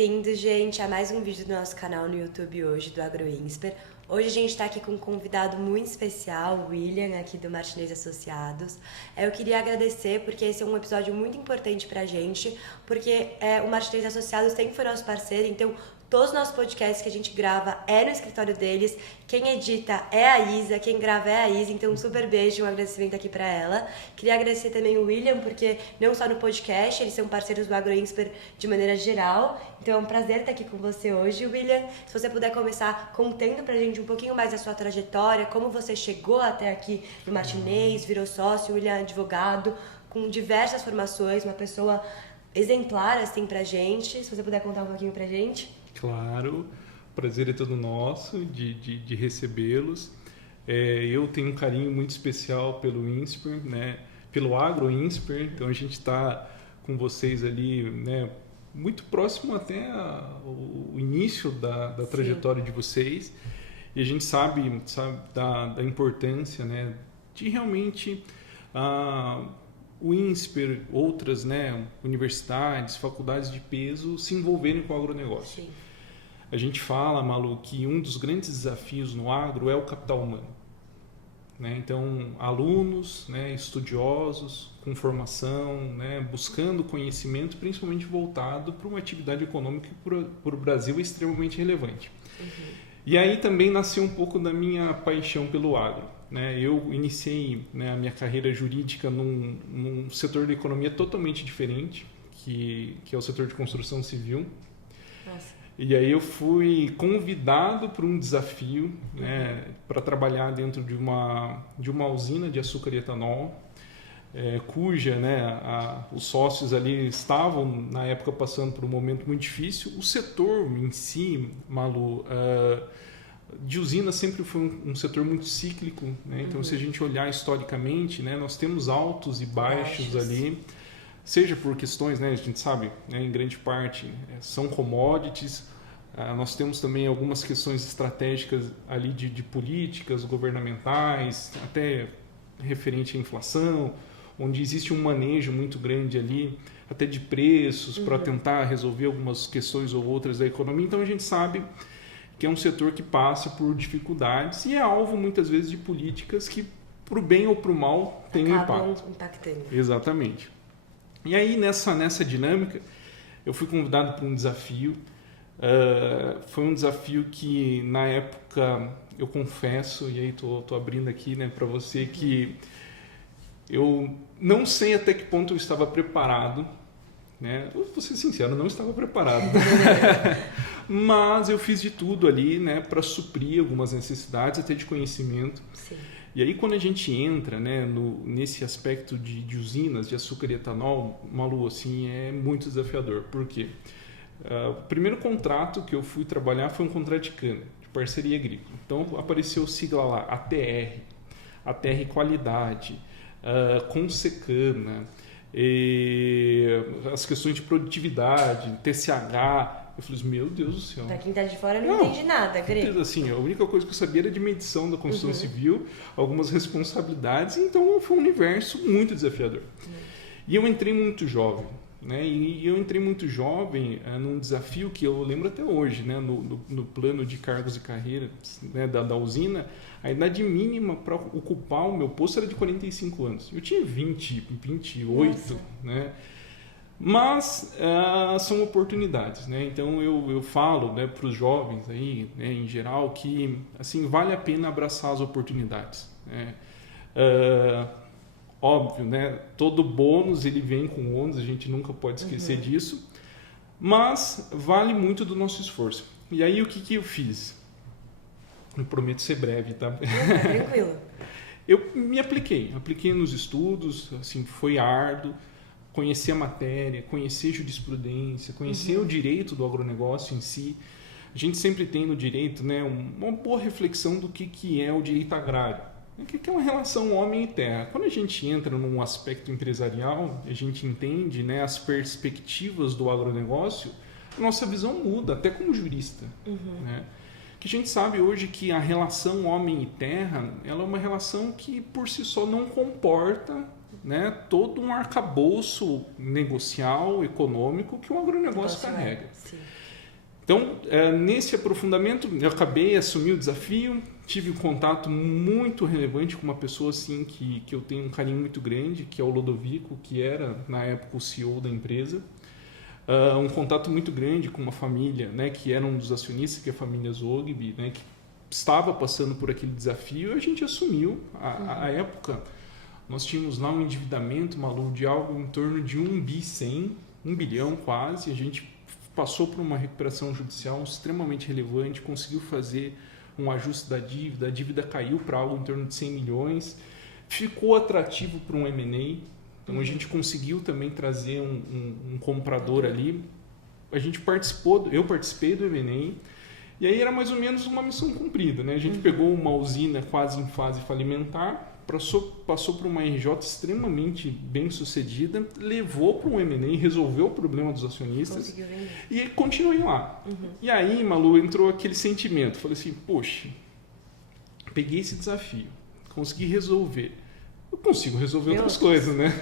bem-vindos, gente, a mais um vídeo do nosso canal no YouTube hoje, do AgroInsper. Hoje a gente está aqui com um convidado muito especial, o William, aqui do Martinez Associados. Eu queria agradecer porque esse é um episódio muito importante pra gente, porque o Martinez Associados sempre foi nosso parceiro, então todos os nossos podcasts que a gente grava é no escritório deles. Quem edita é a Isa, quem grava é a Isa, então um super beijo, um agradecimento aqui pra ela. Queria agradecer também o William, porque não só no podcast, eles são parceiros do AgroInsper de maneira geral. Então é um prazer estar aqui com você hoje, William. Se você puder começar contando pra gente um pouquinho mais da sua trajetória, como você chegou até aqui no Martinez, virou sócio, William é advogado, com diversas formações, uma pessoa exemplar assim pra gente. Se você puder contar um pouquinho pra gente. Claro, o prazer é todo nosso de recebê-los. Eu tenho um carinho muito especial pelo INSPER, né? Pelo AgroInsper, então a gente está com vocês ali, né? Muito próximo até o início da trajetória de vocês, e a gente sabe da importância, né? De realmente o INSPER, outras, né, universidades, faculdades de peso se envolverem com o agronegócio. Sim. A gente fala, Malu, que um dos grandes desafios no agro é o capital humano, né? Então, alunos, né, estudiosos, com formação, né, buscando conhecimento, principalmente voltado para uma atividade econômica que para o Brasil é extremamente relevante. Uhum. E aí também nasceu um pouco da minha paixão pelo agro. Né? Eu iniciei, né, a minha carreira jurídica num setor da economia totalmente diferente, que é o setor de construção civil. Nossa. E aí eu fui convidado para um desafio, né, para trabalhar dentro de uma usina de açúcar e etanol, cuja, né, os sócios ali estavam, na época, passando por um momento muito difícil. O setor em si, Malu, de usina sempre foi um setor muito cíclico, né? Então, se a gente olhar historicamente, né, nós temos altos e baixos ali, seja por questões, né, a gente sabe, né, em grande parte são commodities. Nós temos também algumas questões estratégicas ali de políticas governamentais, até referente à inflação, onde existe um manejo muito grande ali, até de preços, para tentar resolver algumas questões ou outras da economia. Então, a gente sabe que é um setor que passa por dificuldades e é alvo, muitas vezes, de políticas que, para o bem ou para o mal, tem um impacto. Impactando. Exatamente. E aí, nessa dinâmica, eu fui convidado para um desafio. Foi um desafio que, na época, eu confesso, e aí estou abrindo aqui, né, para você, que eu não sei até que ponto eu estava preparado, né? Vou ser sincero, não estava preparado. Mas eu fiz de tudo ali, né, para suprir algumas necessidades, até de conhecimento. Sim. E aí, quando a gente entra, né, nesse aspecto de usinas de açúcar e etanol, Malu, assim, é muito desafiador. Por quê? O primeiro contrato que eu fui trabalhar foi um contrato de cana, de parceria agrícola. Então, apareceu o sigla lá, ATR qualidade, Consecana, as questões de produtividade, TCH. Eu falei, meu Deus do céu. Pra quem tá de fora não entende nada, Greg. Assim, a única coisa que eu sabia era de medição da construção civil, algumas responsabilidades, então foi um universo muito desafiador. E eu entrei muito jovem, né? E eu entrei muito jovem num desafio que eu lembro até hoje, né? No plano de cargos e carreira, né, da usina, a idade mínima para ocupar o meu posto era de 45 anos. Eu tinha 28, nossa, né? Mas são oportunidades, né? Então eu falo, né, para os jovens aí, né, em geral, que assim, vale a pena abraçar as oportunidades, né? Óbvio, né? Todo bônus ele vem com ônus, a gente nunca pode esquecer disso, mas vale muito do nosso esforço. E aí o que eu fiz? Eu prometo ser breve, tá? Tranquilo. Eu me apliquei nos estudos, assim, foi árduo. Conhecer a matéria, conhecer jurisprudência, conhecer o direito do agronegócio em si. A gente sempre tem no direito, né, uma boa reflexão do que é o direito agrário. O que é uma relação homem e terra? Quando a gente entra num aspecto empresarial, a gente entende, né, as perspectivas do agronegócio, a nossa visão muda, até como jurista. Né? Que a gente sabe hoje que a relação homem e terra, ela é uma relação que por si só não comporta, né, todo um arcabouço negocial, econômico que o agronegócio carrega. Então, nesse aprofundamento, eu assumi o desafio, tive um contato muito relevante com uma pessoa assim, que eu tenho um carinho muito grande, que é o Lodovico, que era, na época, o CEO da empresa. Um contato muito grande com uma família, né, que era um dos acionistas, que é a família Zogby, né, que estava passando por aquele desafio, e a gente assumiu. A época, nós tínhamos lá um endividamento, Malu, de algo em torno de 1 bilhão quase. A gente passou por uma recuperação judicial extremamente relevante, conseguiu fazer um ajuste da dívida, a dívida caiu para algo em torno de 100 milhões, ficou atrativo para um M&A, então a gente conseguiu também trazer um comprador ali. Eu participei do M&A, e aí era mais ou menos uma missão cumprida, né? A gente pegou uma usina quase em fase falimentar, passou por uma RJ extremamente bem sucedida, levou para um M&A, resolveu o problema dos acionistas e continuei lá. E aí, Malu, entrou aquele sentimento, falei assim, poxa, peguei esse desafio, consegui resolver, eu consigo resolver outras coisas, né?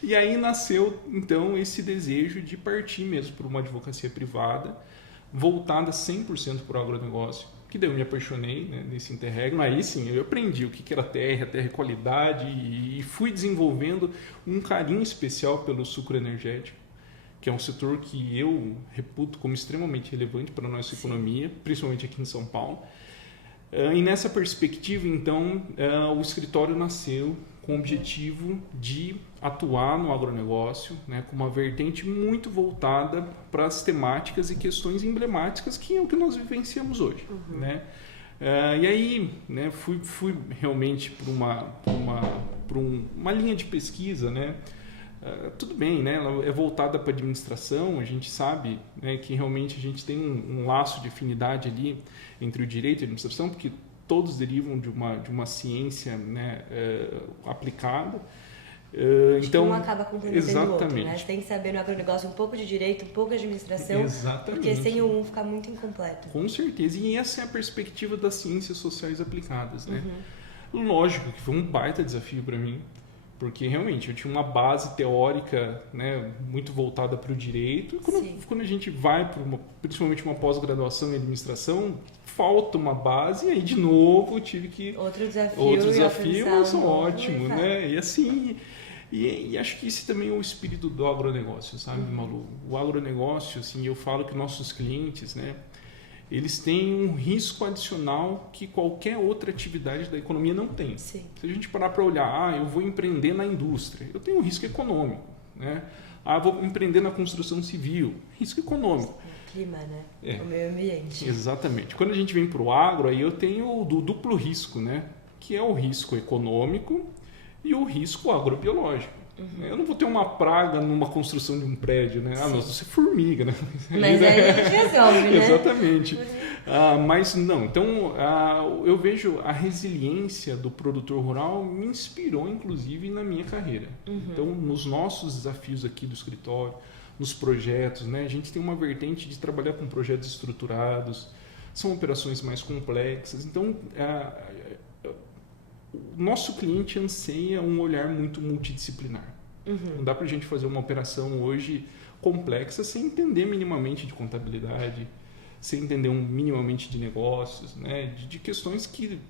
E aí nasceu, então, esse desejo de partir mesmo para uma advocacia privada, voltada 100% para o agronegócio, que daí eu me apaixonei, né, nesse interregno. Aí sim, eu aprendi o que era terra e qualidade, e fui desenvolvendo um carinho especial pelo sucro energético, que é um setor que eu reputo como extremamente relevante para a nossa economia, principalmente aqui em São Paulo. E nessa perspectiva, então, o escritório nasceu com o objetivo de atuar no agronegócio, né, com uma vertente muito voltada para as temáticas e questões emblemáticas que é o que nós vivenciamos hoje. Né? E aí, né, fui realmente por uma linha de pesquisa, né? Tudo bem, né? Ela é voltada para a administração, a gente sabe, né, que realmente a gente tem um laço de afinidade ali entre o direito e a administração, porque todos derivam de uma ciência, né, aplicada. Então, um acaba complementando o outro, né? Você tem que saber no agronegócio um pouco de direito, um pouco de administração, porque sem o um fica muito incompleto. Com certeza, e essa é a perspectiva das ciências sociais aplicadas, né? Lógico que foi um baita desafio para mim, porque realmente eu tinha uma base teórica, né, muito voltada para o direito, e quando a gente vai para principalmente uma pós-graduação em administração, falta uma base, e aí de novo eu tive que... Outro desafio, mas ótimo, né? E assim... E acho que esse também é o espírito do agronegócio, sabe, Malu? O agronegócio, assim, eu falo que nossos clientes, né, eles têm um risco adicional que qualquer outra atividade da economia não tem. Sim. Se a gente parar para olhar, eu vou empreender na indústria, eu tenho um risco econômico, né? Vou empreender na construção civil, risco econômico. O clima, né? O meio ambiente. Exatamente. Quando a gente vem para o agro, aí eu tenho o duplo risco, né? Que é o risco econômico e o risco agrobiológico. Eu não vou ter uma praga numa construção de um prédio, né? Não, você formiga, né? Mas aí a gente resolve, né? Exatamente. Mas não, então eu vejo a resiliência do produtor rural me inspirou, inclusive, na minha carreira. Então, nos nossos desafios aqui do escritório, nos projetos, né? A gente tem uma vertente de trabalhar com projetos estruturados, são operações mais complexas. Então, o nosso cliente anseia um olhar muito multidisciplinar. Não dá para a gente fazer uma operação hoje complexa sem entender minimamente de contabilidade, sem entender minimamente de negócios, né? de questões que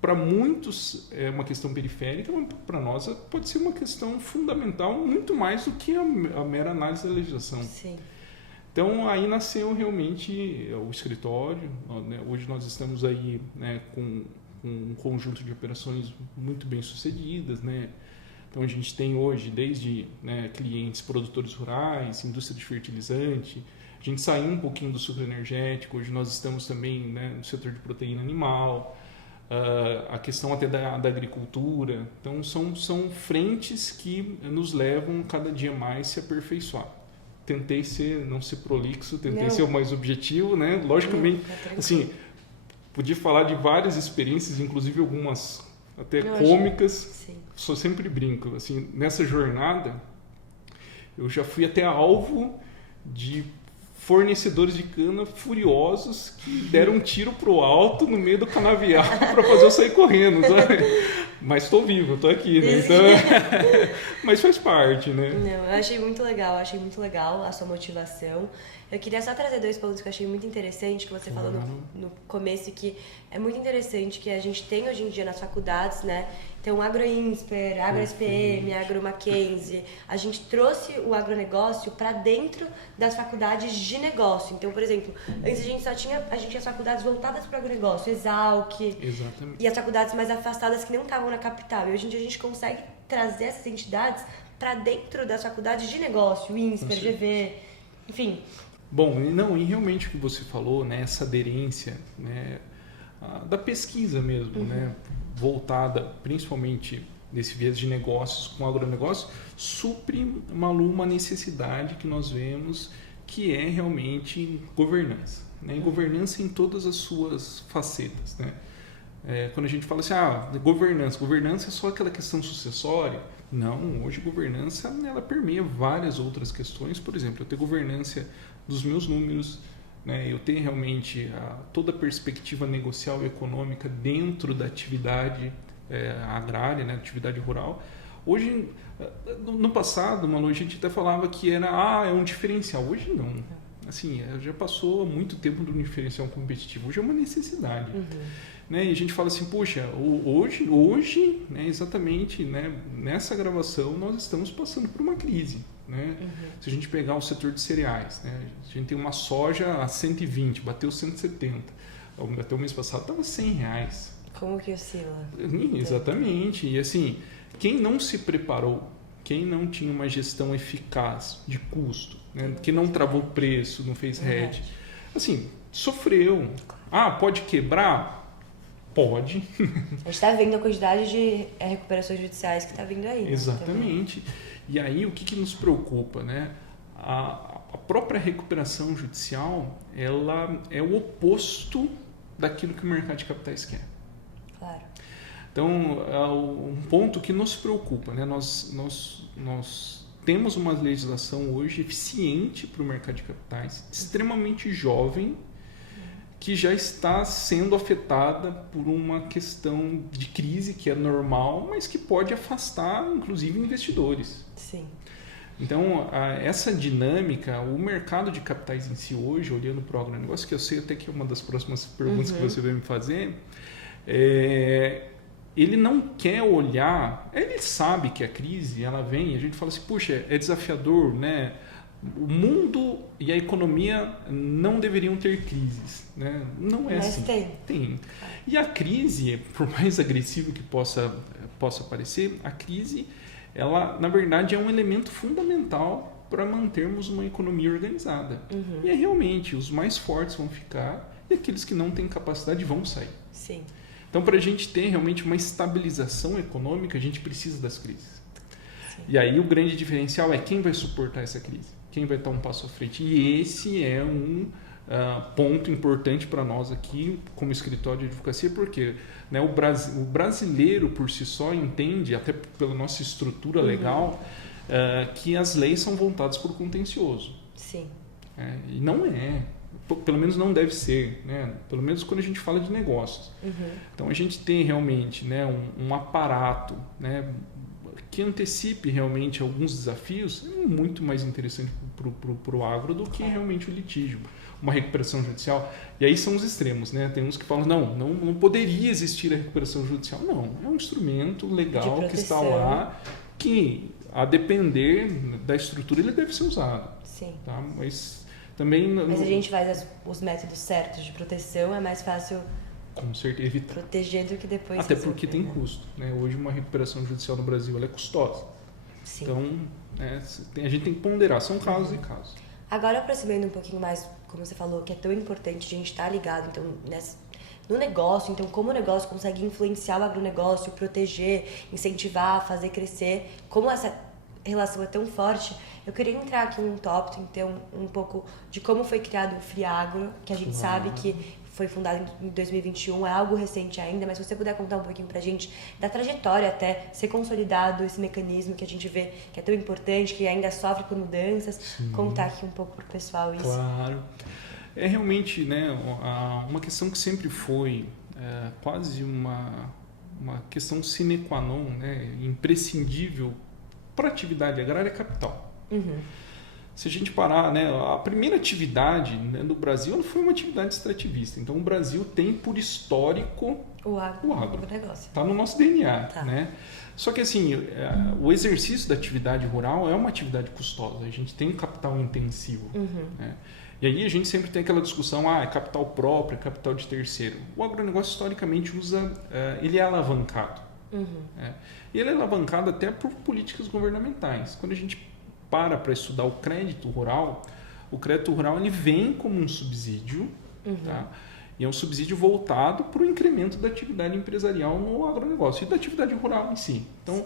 para muitos é uma questão periférica, mas para nós pode ser uma questão fundamental, muito mais do que a mera análise da legislação. Sim. Então, aí nasceu realmente o escritório, né? Hoje nós estamos aí, né, com um conjunto de operações muito bem sucedidas, né? Então a gente tem hoje desde, né, clientes produtores rurais, indústria de fertilizante, a gente saiu um pouquinho do sucro energético, hoje nós estamos também, né, no setor de proteína animal, a questão até da agricultura. Então são frentes que nos levam cada dia mais a se aperfeiçoar. Tentei não ser prolixo, tentei ser o mais objetivo, né? Logicamente, assim, podia falar de várias experiências, inclusive algumas até cômicas. Só sempre brinco. Assim, nessa jornada, eu já fui até alvo de fornecedores de cana furiosos que deram um tiro pro alto no meio do canavial para fazer eu sair correndo, sabe? Mas estou vivo, estou aqui, né? Então, mas faz parte, né? Não, eu achei muito legal a sua motivação. Eu queria só trazer 2 pontos que eu achei muito interessante, que você falou no começo, que é muito interessante que a gente tem hoje em dia nas faculdades, né? Então, AgroInsper, AgroSPM, AgroMackenzie, a gente trouxe o agronegócio para dentro das faculdades de negócio. Então, por exemplo, antes a gente tinha as faculdades voltadas para o agronegócio, Exalc, Exatamente. E as faculdades mais afastadas que não estavam na capital. E hoje em dia a gente consegue trazer essas entidades para dentro das faculdades de negócio, INSPER, GV, enfim. Bom, e realmente o que você falou, né, essa aderência, né, da pesquisa mesmo, né, voltada principalmente nesse viés de negócios com agronegócio, supre uma necessidade que nós vemos que é realmente governança, né, governança em todas as suas facetas, né. Quando a gente fala assim, governança é só aquela questão sucessória. Não, hoje governança ela permeia várias outras questões. Por exemplo, eu tenho governança dos meus números, né? Eu tenho realmente toda a perspectiva negocial e econômica dentro da atividade agrária, né? Atividade rural. Hoje, no passado, Malu, a gente até falava que é um diferencial. Hoje não. Assim, já passou muito tempo do diferencial competitivo. Hoje é uma necessidade. Né? E a gente fala assim, poxa, hoje né, exatamente, né, nessa gravação nós estamos passando por uma crise. Né? Se a gente pegar o setor de cereais, né, a gente tem uma soja a 120, bateu 170. Até o mês passado estava R$100. Como que oscila? Exatamente. E assim, quem não se preparou, quem não tinha uma gestão eficaz de custo, né, que não travou preço, não fez hedge, assim, sofreu. Pode quebrar? Pode. A gente está vendo a quantidade de recuperações judiciais que está vindo aí. Né? Exatamente. Também. E aí o que nos preocupa, né? A própria recuperação judicial, ela é o oposto daquilo que o mercado de capitais quer. Claro. Então, um ponto que nos preocupa, né? Nós temos uma legislação hoje eficiente para o mercado de capitais, extremamente jovem, que já está sendo afetada por uma questão de crise que é normal, mas que pode afastar, inclusive, investidores. Sim. Então, essa dinâmica, o mercado de capitais em si hoje, olhando para o agronegócio, que eu sei até que é uma das próximas perguntas que você vai me fazer, ele não quer olhar, ele sabe que a crise, ela vem, a gente fala assim, puxa, é desafiador, né? O mundo e a economia não deveriam ter crises, né? Não é assim. Mas tem. E a crise, por mais agressiva que possa parecer, a crise, ela, na verdade, é um elemento fundamental para mantermos uma economia organizada. E é realmente, os mais fortes vão ficar e aqueles que não têm capacidade vão sair. Sim. Então, para a gente ter realmente uma estabilização econômica, a gente precisa das crises. Sim. E aí o grande diferencial é quem vai suportar essa crise. Quem vai estar um passo à frente. E esse é um ponto importante para nós aqui, como escritório de advocacia, porque né, o brasileiro, por si só, entende, até pela nossa estrutura legal, que as leis são voltadas para o contencioso. Sim. E não é. Pelo menos não deve ser, né? Pelo menos quando a gente fala de negócios. Então, a gente tem realmente né, um aparato, né, que antecipe realmente alguns desafios, é muito mais interessante para o agro do que realmente o litígio, uma recuperação judicial. E aí são os extremos, né? Tem uns que falam, não poderia existir a recuperação judicial. Não, é um instrumento legal que está lá, que a depender da estrutura ele deve ser usado. Sim. Tá? Mas também... Mas a gente faz os métodos certos de proteção, é mais fácil... Com certeza, evitar. Proteger do que depois... Até porque tem custo. Né? Hoje uma recuperação judicial no Brasil ela é custosa. Sim. Então, a gente tem que ponderar. São casos e casos. Agora, aproximando um pouquinho mais, como você falou, que é tão importante a gente estar ligado então, no negócio. Então, como o negócio consegue influenciar o agronegócio, proteger, incentivar, fazer crescer. Como essa relação é tão forte, eu queria entrar aqui num tópico, então, um pouco de como foi criado o Friagro, que a gente sabe que foi fundado em 2021, é algo recente ainda, mas se você puder contar um pouquinho pra gente da trajetória até ser consolidado esse mecanismo que a gente vê que é tão importante, que ainda sofre por mudanças, contar aqui um pouco pro pessoal isso. Claro. É realmente né, uma questão que sempre foi quase uma questão sine qua non, né, imprescindível para a atividade agrária é capital. Se a gente parar, né, a primeira atividade, né, do Brasil não foi uma atividade extrativista. Então, o Brasil tem, por histórico, o agronegócio. Está no nosso DNA. Tá. Né? Só que, assim, o exercício da atividade rural é uma atividade custosa. A gente tem um capital intensivo. Né? E aí a gente sempre tem aquela discussão, é capital próprio, é capital de terceiro. O agronegócio, historicamente, ele é alavancado. Né? E ele é alavancado até por políticas governamentais. Quando a gente para estudar o crédito rural ele vem como um subsídio, tá? E é um subsídio voltado para o incremento da atividade empresarial no agronegócio e da atividade rural em si. Então,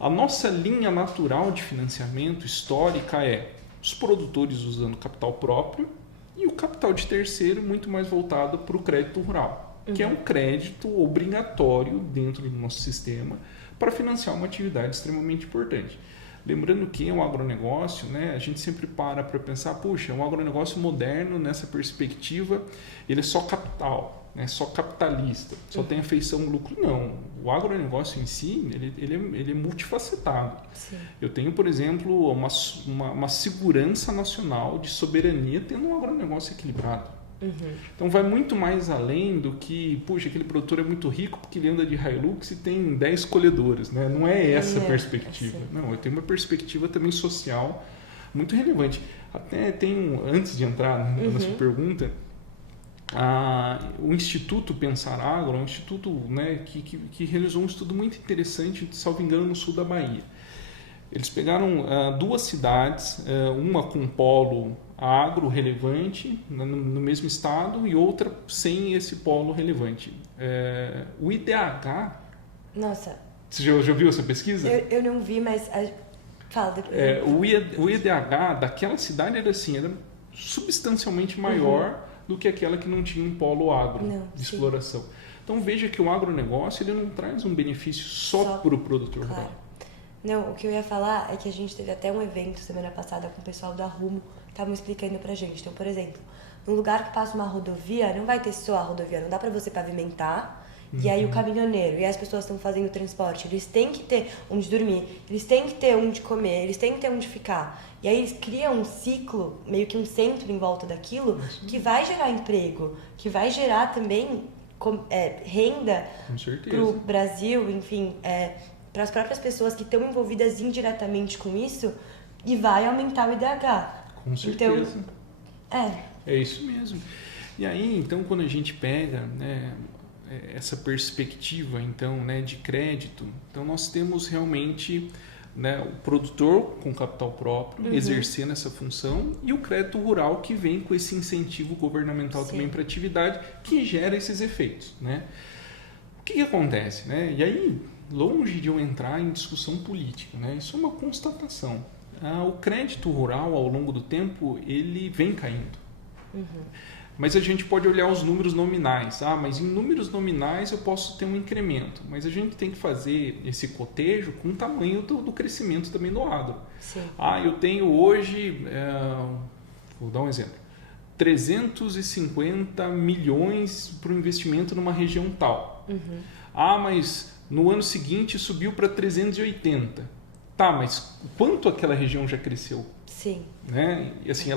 a nossa linha natural de financiamento histórica é os produtores usando capital próprio e o capital de terceiro muito mais voltado para o crédito rural, que é um crédito obrigatório dentro do nosso sistema para financiar uma atividade extremamente importante. Lembrando que o agronegócio, né, a gente sempre para pensar, puxa, um agronegócio moderno nessa perspectiva, ele é só capital, né, só capitalista, só tem afeição ao lucro. Não, o agronegócio em si, ele é multifacetado. Sim. Eu tenho, por exemplo, uma segurança nacional de soberania tendo um agronegócio equilibrado. Então vai muito mais além do que, puxa, aquele produtor é muito rico porque ele anda de Hilux e tem 10 colhedoras, né? Não é essa a perspectiva. Não, eu tenho uma perspectiva também social muito relevante. Até antes de entrar na sua pergunta, o Instituto Pensar Agro é um instituto, né, que realizou um estudo muito interessante, salvo engano, no sul da Bahia. Eles pegaram 2 cidades, uma com polo agro relevante no mesmo estado e outra sem esse polo relevante. O IDH... Nossa. Você já viu essa pesquisa? Eu não vi, mas... Fala depois. O IDH daquela cidade era substancialmente maior do que aquela que não tinha um polo agro de exploração. Então veja que o agronegócio ele não traz um benefício só para o produtor rural. Não, o que eu ia falar é que a gente teve até um evento semana passada com o pessoal da Rumo, estavam explicando pra gente. Então, por exemplo, num lugar que passa uma rodovia, não vai ter só a rodovia, não dá pra você pavimentar, e aí o caminhoneiro e as pessoas estão fazendo o transporte, eles têm que ter onde dormir, eles têm que ter onde comer, eles têm que ter onde ficar. E aí eles criam um ciclo, meio que um centro em volta daquilo, que vai gerar emprego, que vai gerar também renda pro Brasil, enfim, para as próprias pessoas que estão envolvidas indiretamente com isso, e vai aumentar o IDH. Com certeza. Então, é isso mesmo. E aí, então, quando a gente pega, né, essa perspectiva, então, né, de crédito, então nós temos realmente, né, o produtor com capital próprio exercendo essa função e o crédito rural que vem com esse incentivo governamental também para a atividade que gera esses efeitos, né? O que acontece, né? E aí, longe de eu entrar em discussão política, né? Isso é uma constatação. O crédito rural, ao longo do tempo, ele vem caindo. Mas a gente pode olhar os números nominais. Mas em números nominais eu posso ter um incremento. Mas a gente tem que fazer esse cotejo com o tamanho do crescimento também do agro. Sim. Eu tenho hoje, vou dar um exemplo, 350 milhões para o investimento numa região tal. Mas no ano seguinte subiu para 380. Mas quanto aquela região já cresceu? Sim. Né? E assim,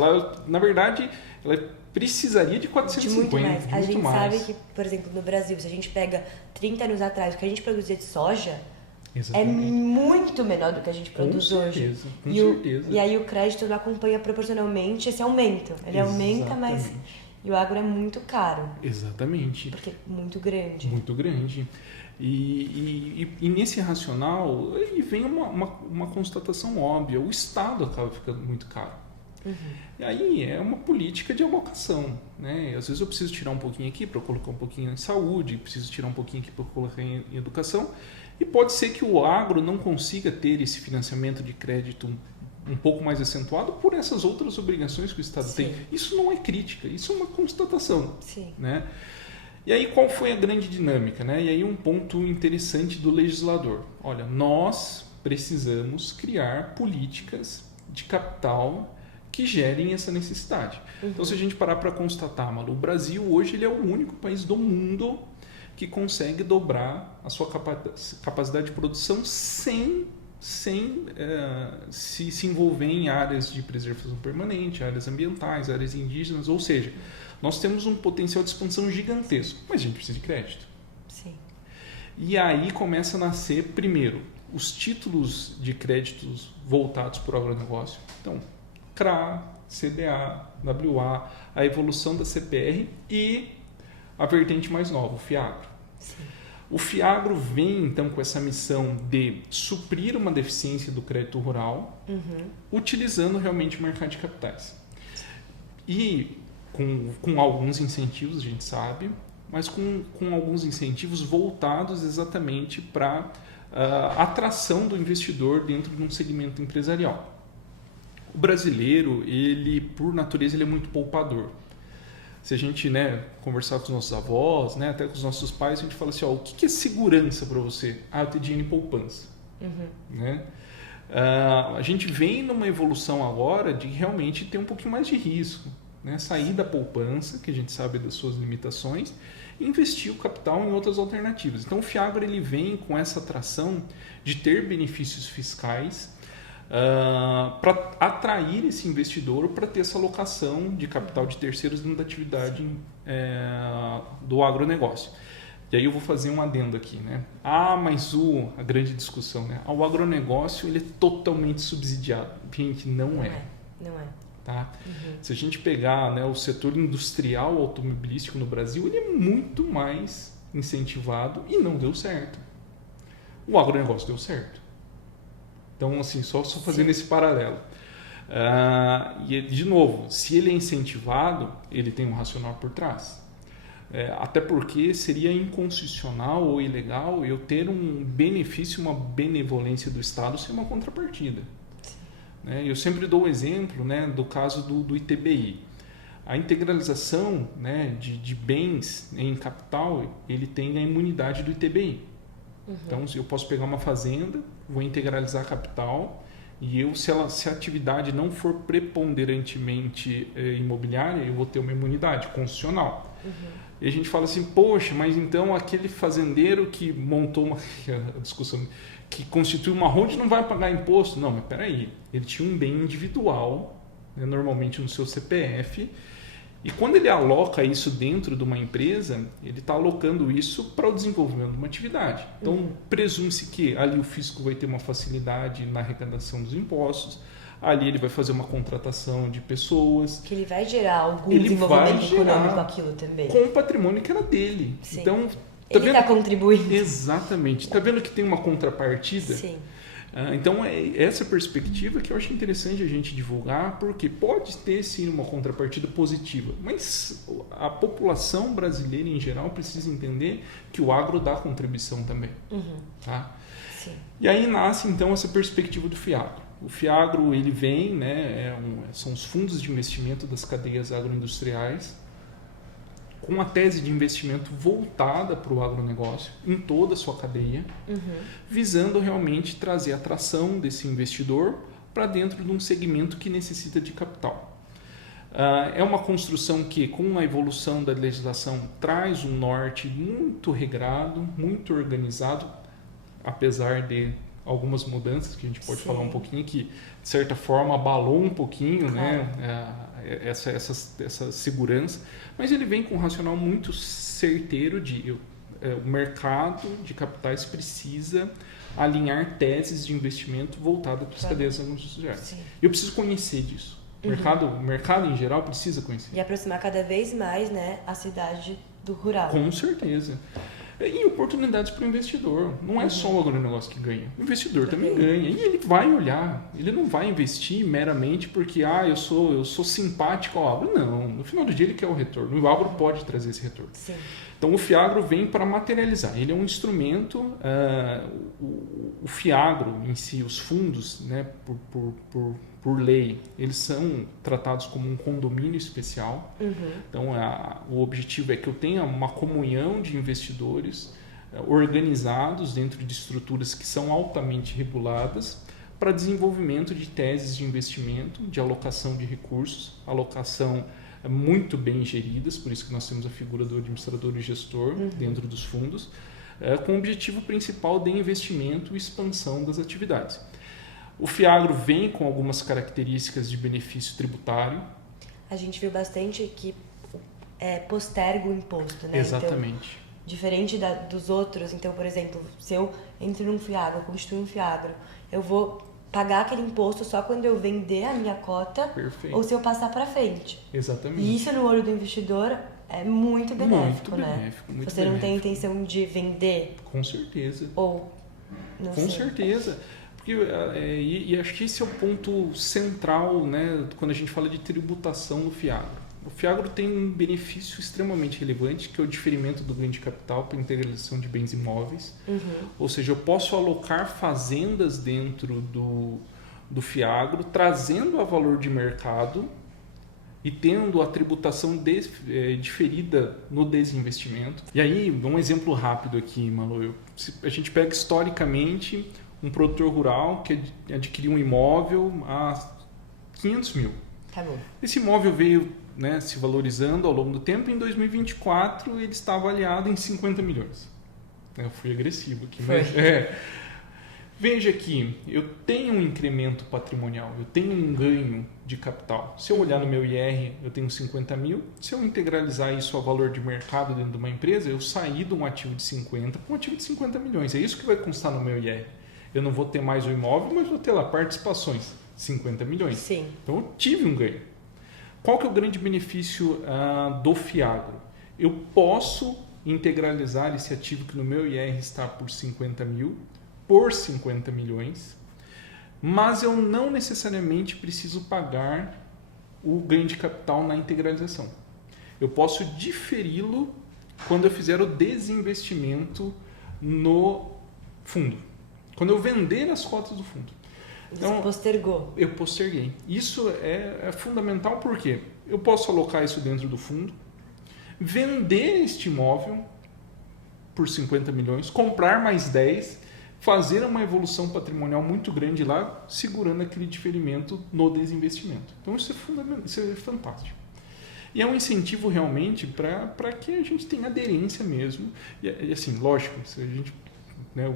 na verdade, ela precisaria de 450. De muito mais. A gente mais. sabe que, por exemplo, no Brasil, se a gente pega 30 anos atrás, o que a gente produzia de soja é muito menor do que a gente produz hoje. Com certeza. E aí o crédito não acompanha proporcionalmente esse aumento. Ele aumenta, mas... E o agro é muito caro. Exatamente. Porque é muito grande. Muito grande. E nesse racional vem uma constatação óbvia: o Estado acaba ficando muito caro. E aí é uma política de alocação, né? Às vezes eu preciso tirar um pouquinho aqui para colocar um pouquinho em saúde, preciso tirar um pouquinho aqui para colocar em educação, e pode ser que o agro não consiga ter esse financiamento de crédito um pouco mais acentuado por essas outras obrigações que o Estado tem. Isso não é crítica, isso é uma constatação. Né? E aí qual foi a grande dinâmica? Né? E aí um ponto interessante do legislador. Olha, nós precisamos criar políticas de capital que gerem essa necessidade. Então, se a gente parar para constatar, Malu, o Brasil hoje ele é o único país do mundo que consegue dobrar a sua capacidade de produção sem se envolver em áreas de preservação permanente, áreas ambientais, áreas indígenas, ou seja, nós temos um potencial de expansão gigantesco, mas a gente precisa de crédito. Sim. E aí começa a nascer, primeiro, os títulos de créditos voltados para o agronegócio. Então, CRA, CDA, WA, a evolução da CPR e a vertente mais nova, o FIAGRO. Sim. O FIAGRO vem, então, com essa missão de suprir uma deficiência do crédito rural, utilizando realmente o mercado de capitais. E com alguns incentivos, a gente sabe, mas com alguns incentivos voltados exatamente para a atração do investidor dentro de um segmento empresarial. O brasileiro, ele por natureza, ele é muito poupador. Se a gente conversar com os nossos avós, até com os nossos pais, a gente fala assim, o que é segurança para você? Eu ter dinheiro em poupança. A gente vem numa evolução agora de realmente ter um pouquinho mais de risco. Sair da poupança, que a gente sabe das suas limitações, e investir o capital em outras alternativas. Então o FIAGRO ele vem com essa atração de ter benefícios fiscais para atrair esse investidor para ter essa alocação de capital de terceiros dentro da atividade do agronegócio. E aí eu vou fazer um adendo aqui. Mas a grande discussão, o agronegócio ele é totalmente subsidiado. Gente, não é. Não é. Tá? Se a gente pegar o setor industrial automobilístico no Brasil, ele é muito mais incentivado e não deu certo. O agronegócio deu certo. Então, assim, só fazendo esse paralelo. E, de novo, se ele é incentivado, ele tem um racional por trás. Até porque seria inconstitucional ou ilegal eu ter um benefício, uma benevolência do Estado sem uma contrapartida. Eu sempre dou o exemplo do caso do ITBI. A integralização de bens em capital, ele tem a imunidade do ITBI. Então, eu posso pegar uma fazenda, vou integralizar a capital e se a atividade não for preponderantemente imobiliária, eu vou ter uma imunidade constitucional. E a gente fala assim, poxa, mas então aquele fazendeiro que montou a discussão, que constitui uma holding não vai pagar imposto? Não, mas peraí, ele tinha um bem individual, normalmente no seu CPF, e quando ele aloca isso dentro de uma empresa, ele está alocando isso para o desenvolvimento de uma atividade. Então, presume-se que ali o fisco vai ter uma facilidade na arrecadação dos impostos, ali ele vai fazer uma contratação de pessoas. Que ele vai gerar algum desenvolvimento econômico aquilo também. Com o patrimônio que era dele. Sim. Então, ele está contribuindo. Exatamente. Está vendo que tem uma contrapartida? Sim. Então, é essa perspectiva que eu acho interessante a gente divulgar, porque pode ter, sim, uma contrapartida positiva, mas a população brasileira, em geral, precisa entender que o agro dá contribuição também. Tá? Sim. E aí nasce, então, essa perspectiva do FIAGRO. O FIAGRO, ele vem, são os fundos de investimento das cadeias agroindustriais, com uma tese de investimento voltada para o agronegócio em toda a sua cadeia, visando realmente trazer a atração desse investidor para dentro de um segmento que necessita de capital. É uma construção que, com a evolução da legislação, traz um norte muito regrado, muito organizado, apesar de algumas mudanças que a gente pode falar um pouquinho, que de certa forma abalou um pouquinho, essa segurança, mas ele vem com um racional muito certeiro de o mercado de capitais precisa alinhar teses de investimento voltadas para as cadeias agroindustriais. Eu preciso conhecer disso. O mercado em geral precisa conhecer. E aproximar cada vez mais a cidade do rural. Com certeza. E oportunidades para o investidor. Não é só o agronegócio que ganha. O investidor também ganha. E ele vai olhar. Ele não vai investir meramente porque eu sou simpático ao agro. Não. No final do dia ele quer o retorno. O agro pode trazer esse retorno. Sim. Então o FIAGRO vem para materializar. Ele é um instrumento. O FIAGRO em si, os fundos, por lei, eles são tratados como um condomínio especial. Então, o objetivo é que eu tenha uma comunhão de investidores organizados dentro de estruturas que são altamente reguladas para desenvolvimento de teses de investimento, de alocação de recursos, alocação muito bem geridas, por isso que nós temos a figura do administrador e gestor dentro dos fundos, com o objetivo principal de investimento e expansão das atividades. O FIAGRO vem com algumas características de benefício tributário. A gente viu bastante que posterga o imposto, né? Exatamente. Então, diferente dos outros, então, por exemplo, se eu entro num FIAGRO, constituo um FIAGRO, eu vou pagar aquele imposto só quando eu vender a minha cota. Perfeito. Ou se eu passar para frente. Exatamente. E isso no olho do investidor é muito benéfico, né? Muito Você não tem intenção de vender? Com certeza. Ou não Com sei. certeza. Porque, e acho que esse é o ponto central, né, quando a gente fala de tributação no FIAGRO. O FIAGRO tem um benefício extremamente relevante, que é o diferimento do ganho de capital para integralização de bens imóveis. Ou seja, eu posso alocar fazendas dentro do FIAGRO, trazendo a valor de mercado e tendo a tributação diferida no desinvestimento. E aí, um exemplo rápido aqui, Malu. A gente pega historicamente um produtor rural que adquiriu um imóvel a 500 mil. Tá bom. Esse imóvel veio, né, se valorizando ao longo do tempo. Em 2024, ele está avaliado em 50 milhões. Eu fui agressivo aqui, mas... Veja aqui, eu tenho um incremento patrimonial, eu tenho um ganho de capital. Se eu olhar no meu IR, eu tenho 50 mil. Se eu integralizar isso a valor de mercado dentro de uma empresa, eu saí de um ativo de 50 para um ativo de 50 milhões. É isso que vai constar no meu IR. Eu não vou ter mais o imóvel, mas vou ter lá participações, 50 milhões. Sim. Então eu tive um ganho. Qual que é o grande benefício do FIAGRO? Eu posso integralizar esse ativo que no meu IR está por 50 mil, por 50 milhões, mas eu não necessariamente preciso pagar o ganho de capital na integralização. Eu posso diferi-lo quando eu fizer o desinvestimento no fundo. Quando eu vender as cotas do fundo. Então, você postergou. Eu posterguei. Isso é fundamental porque eu posso alocar isso dentro do fundo, vender este imóvel por 50 milhões, comprar mais 10, fazer uma evolução patrimonial muito grande lá, segurando aquele diferimento no desinvestimento. Então isso é fundamental, isso é fantástico. E é um incentivo realmente para que a gente tenha aderência mesmo. E assim, lógico, se a gente, né,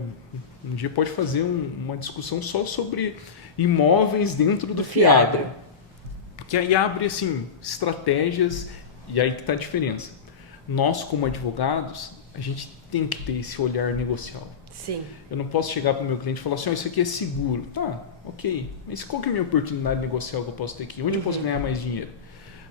um dia pode fazer uma discussão só sobre imóveis dentro do FIAGRO. Que aí abre assim, estratégias, e aí que está a diferença. Nós, como advogados, a gente tem que ter esse olhar negocial. Sim. Eu não posso chegar para o meu cliente e falar assim, isso aqui é seguro. Tá, ok. Mas qual que é a minha oportunidade negocial que eu posso ter aqui? Onde eu posso ganhar mais dinheiro?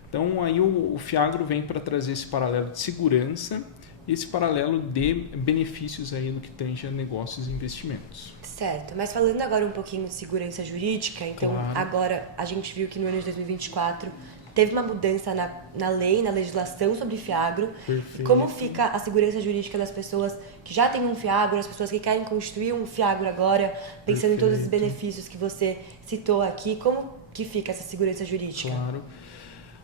Então, aí o FIAGRO vem para trazer esse paralelo de segurança e esse paralelo de benefícios aí no que tange a negócios e investimentos. Certo. Mas falando agora um pouquinho de segurança jurídica, então agora a gente viu que no ano de 2024 teve uma mudança na lei, na legislação sobre FIAGRO. Perfeito. Como fica a segurança jurídica das pessoas que já têm um FIAGRO, as pessoas que querem constituir um FIAGRO agora, pensando em todos os benefícios que você citou aqui, como que fica essa segurança jurídica? Claro.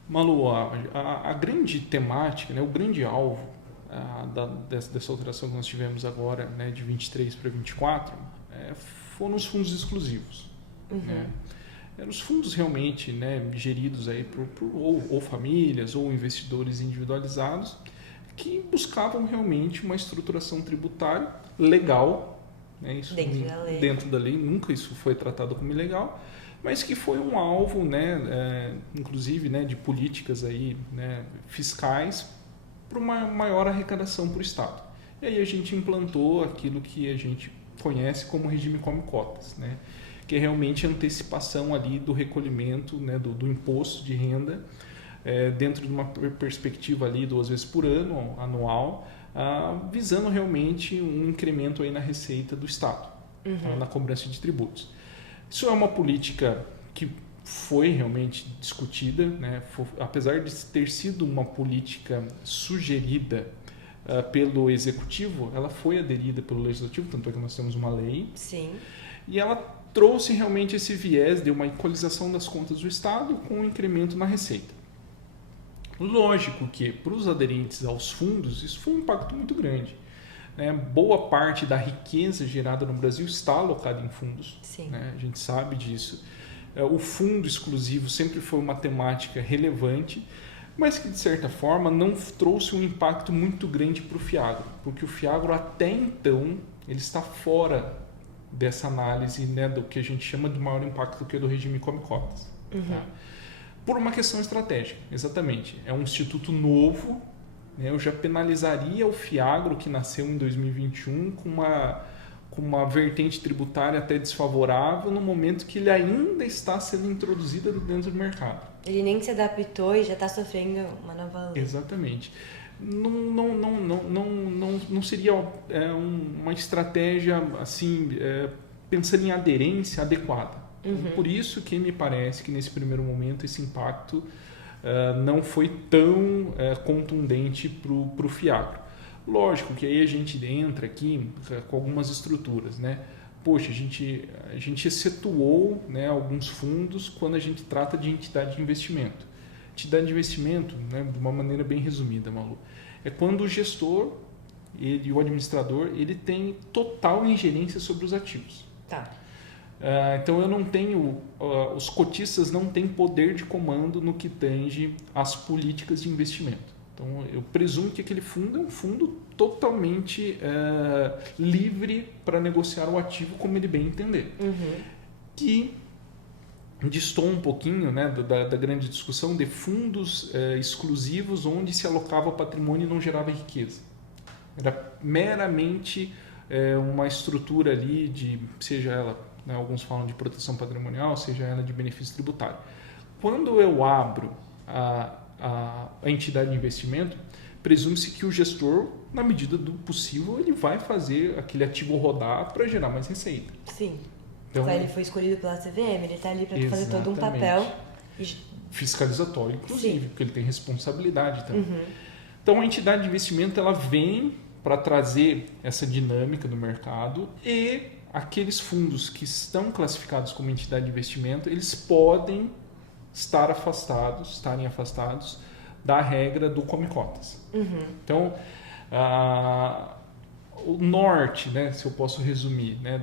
Malu, a grande temática, né, o grande alvo dessa alteração que nós tivemos agora, né, de 23 para 24, foram os fundos exclusivos. Né? Eram os fundos realmente, né, geridos aí ou famílias ou investidores individualizados que buscavam realmente uma estruturação tributária legal, né, isso dentro da lei, nunca isso foi tratado como ilegal, mas que foi um alvo, né, inclusive, né, de políticas aí, né, fiscais para uma maior arrecadação para o Estado. E aí a gente implantou aquilo que a gente conhece como regime come cotas, né, que é realmente a antecipação ali do recolhimento, né, do imposto de renda, dentro de uma perspectiva ali 2 vezes por ano, anual, visando realmente um incremento aí na receita do Estado, na cobrança de tributos. Isso é uma política que foi realmente discutida, né, apesar de ter sido uma política sugerida pelo Executivo, ela foi aderida pelo Legislativo, tanto é que nós temos uma lei. Sim. E ela trouxe realmente esse viés de uma equalização das contas do Estado com um incremento na receita. Lógico que para os aderentes aos fundos isso foi um impacto muito grande. Né? Boa parte da riqueza gerada no Brasil está alocada em fundos. Sim. Né? A gente sabe disso. O fundo exclusivo sempre foi uma temática relevante, mas que de certa forma não trouxe um impacto muito grande para o Fiagro, porque o Fiagro até então ele está fora dessa análise, né, do que a gente chama de maior impacto, que é do regime Come Cotas. Tá? Por uma questão estratégica, exatamente. É um instituto novo, né, eu já penalizaria o Fiagro que nasceu em 2021 com uma vertente tributária até desfavorável no momento que ele ainda está sendo introduzido dentro do mercado. Ele nem se adaptou e já está sofrendo uma nova lei. Exatamente. Não seria uma estratégia assim, pensando em aderência adequada. Por isso que me parece que nesse primeiro momento esse impacto não foi tão contundente para o Fiagro. Lógico que aí a gente entra aqui com algumas estruturas, né? Poxa, a gente excetuou, né, alguns fundos quando a gente trata de entidade de investimento. Entidade de investimento, né, de uma maneira bem resumida, Malu, é quando o gestor e o administrador ele tem total ingerência sobre os ativos. Tá. Então eu não tenho, os cotistas não têm poder de comando no que tange às políticas de investimento. Então eu presumo que aquele fundo é um fundo totalmente livre para negociar o ativo como ele bem entender. Que distou um pouquinho, né, da grande discussão de fundos exclusivos onde se alocava patrimônio e não gerava riqueza. Era meramente uma estrutura ali de, seja ela, né, alguns falam de proteção patrimonial, seja ela de benefício tributário. Quando eu abro a entidade de investimento, presume-se que o gestor, na medida do possível, ele vai fazer aquele ativo rodar para gerar mais receita. Sim. Então, ele foi escolhido pela CVM, ele está ali para fazer todo um papel. Fiscalizatório, inclusive, porque ele tem responsabilidade também. Então, a entidade de investimento ela vem para trazer essa dinâmica do mercado e aqueles fundos que estão classificados como entidade de investimento, eles podem estarem afastados da regra do Come Cotas. Então, o norte, né, se eu posso resumir, né,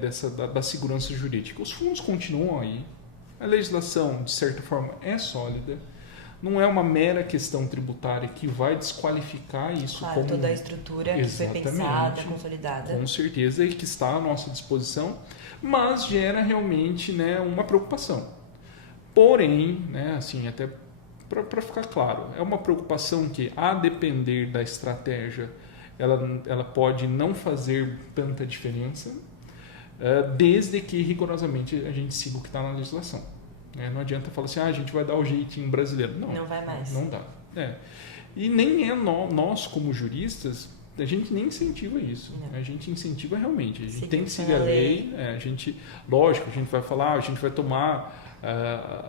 da segurança jurídica, os fundos continuam aí, a legislação, de certa forma, é sólida, não é uma mera questão tributária que vai desqualificar isso. Claro, como toda a estrutura que foi pensada, consolidada. Com certeza, e que está à nossa disposição, mas gera realmente, né, uma preocupação. Porém, né, assim, até para ficar claro, é uma preocupação que, a depender da estratégia, ela pode não fazer tanta diferença, desde que rigorosamente a gente siga o que está na legislação. Não adianta falar assim, a gente vai dar o jeitinho brasileiro. Não vai mais. Não dá. E nem nós, como juristas, a gente nem incentiva isso. Não. A gente incentiva realmente. A gente tem que seguir a lei. Lógico, a gente vai falar, a gente vai tomar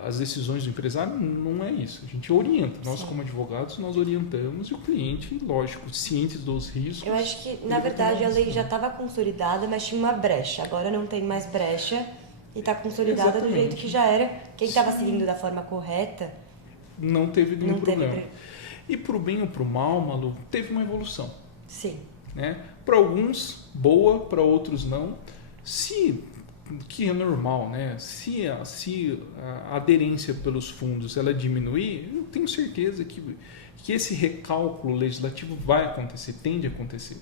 as decisões do empresário. Não é isso. A gente orienta. Nós, Sim. como advogados, nós orientamos e o cliente, lógico, ciente dos riscos. Eu acho que, na verdade, a lei já estava consolidada, mas tinha uma brecha. Agora não tem mais brecha e está consolidada. Exatamente. Do jeito que já era. Quem estava seguindo da forma correta não teve nenhum problema. E para o bem ou para o mal, Malu, teve uma evolução. Sim. Né? Para alguns, boa, para outros não. Que é normal, né? Se a aderência pelos fundos ela diminuir, eu tenho certeza que esse recálculo legislativo vai acontecer, tende a acontecer.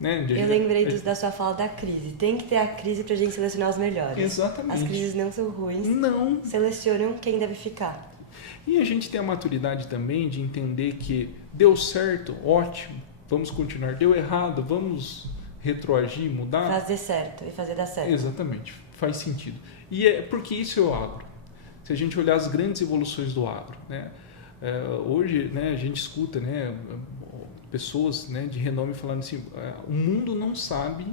Né? Eu lembrei da sua fala da crise. Tem que ter a crise para a gente selecionar os melhores. Exatamente. As crises não são ruins. Não. Selecionam quem deve ficar. E a gente tem a maturidade também de entender que deu certo, ótimo, vamos continuar. Deu errado, vamos retroagir, mudar. Fazer certo e fazer dar certo. Exatamente, faz sentido. E é porque isso é o agro. Se a gente olhar as grandes evoluções do agro, né? Hoje, né, a gente escuta, né, pessoas, né, de renome falando assim, o mundo não sabe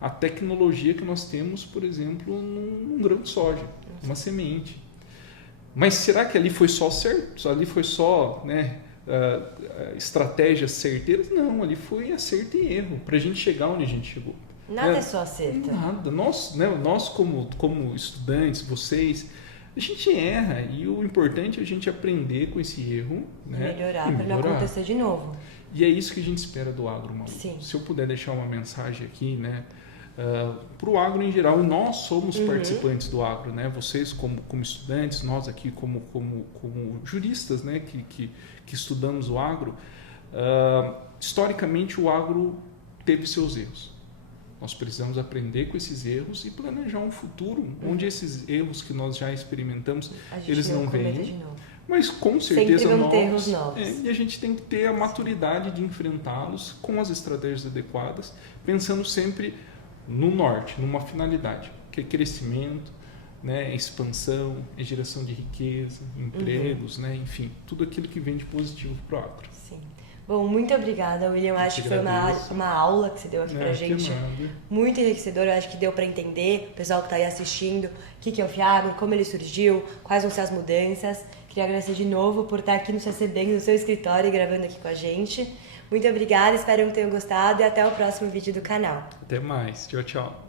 a tecnologia que nós temos, por exemplo, num grão de soja, uma semente. Mas será que ali foi só certo? Ali foi só, né, estratégias certeiras? Não, ali foi acerto e erro para a gente chegar onde a gente chegou. Nada é só acerto. Nada. Nós como estudantes, vocês, a gente erra e o importante é a gente aprender com esse erro, né, melhorar para não acontecer de novo. E é isso que a gente espera do agro, Malu. Sim. Se eu puder deixar uma mensagem aqui, né, para o agro em geral. E nós somos participantes do agro, né? Vocês como estudantes, nós aqui como juristas, né? que estudamos o agro. Historicamente, o agro teve seus erros. Nós precisamos aprender com esses erros e planejar um futuro onde esses erros que nós já experimentamos, eles não venham. Mas com certeza sempre vão ter erros novos. E a gente tem que ter a maturidade de enfrentá-los com as estratégias adequadas, pensando sempre no norte, numa finalidade, que é crescimento, né, expansão, geração de riqueza, empregos, né, enfim, tudo aquilo que vem de positivo para o agro. Sim. Bom, muito obrigada, William. Acho que foi uma aula que você deu aqui pra gente. Muito enriquecedor. Eu acho que deu para entender, o pessoal que está aí assistindo, o que é o FIAGRO, como ele surgiu, quais vão ser as mudanças. Queria agradecer de novo por estar aqui nos recebendo no seu escritório e gravando aqui com a gente. Muito obrigada, espero que tenham gostado e até o próximo vídeo do canal. Até mais. Tchau, tchau.